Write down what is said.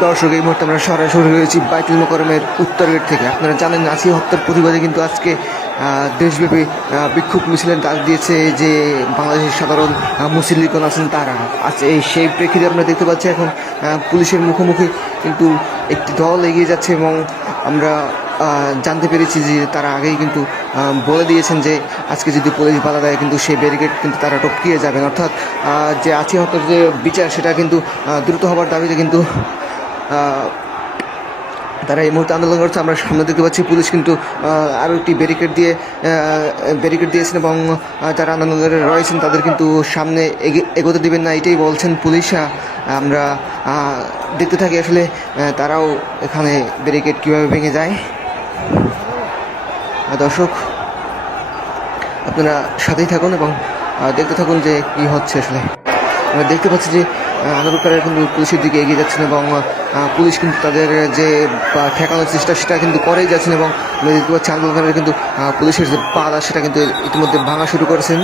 দর্শক এই মুহূর্তে আমরা সরাসরি রয়েছি বাইতুল মোকরমের উত্তর গেট থেকে। আপনারা জানেন নাসি হত্যার প্রতিবাদে কিন্তু আজকে দেশব্যাপী বিক্ষোভ মিছিলের ডাক দিয়েছে যে বাংলাদেশের সাধারণ আহ, মুসলিকগণ আছেন তারা। আছে এই সেই প্রেক্ষিতে আমরা দেখতে পাচ্ছি এখন পুলিশের মুখোমুখি কিন্তু একটি দল এগিয়ে যাচ্ছে এবং আমরা জানতে পেরেছি যে তারা আগেই কিন্তু বলে দিয়েছেন যে আজকে যদি পুলিশ বাধা দেয় কিন্তু সেই ব্যারিকেড কিন্তু তারা টপকিয়ে যাবেন। অর্থাৎ যে আছি হত্যার যে বিচার সেটা কিন্তু দ্রুত হবার দাবিতে কিন্তু তারা এই মুহূর্তে আন্দোলন করছে, আমরা সামনে দেখতে পাচ্ছি পুলিশ কিন্তু আরও একটি ব্যারিকেড দিয়ে ব্যারিকেড দিয়েছেন এবং যারা আন্দোলনকারী রয়েছেন তাদের কিন্তু সামনে এগে- এগোতে দেবেন না, এটাই বলছেন পুলিশ। আমরা দেখতে থাকি আসলে তারাও এখানে ব্যারিকেড কীভাবে ভেঙে যায়। দর্শক, আপনারা সাথেই থাকুন এবং দেখতে থাকুন যে কী হচ্ছে আসলে। আমরা দেখতে পাচ্ছি যে আন্দোলনকারীরা কিন্তু পুলিশের দিকে এগিয়ে যাচ্ছেন এবং পুলিশ কিন্তু তাদের যে ঠেকানোর চেষ্টা, সেটা কিন্তু করেই যাচ্ছেন এবং আমরা দেখতে পাচ্ছি আন্দোলনকারীরা কিন্তু পুলিশের যে পাড়া সেটা কিন্তু ইতিমধ্যে ভাঙা শুরু করেছেন।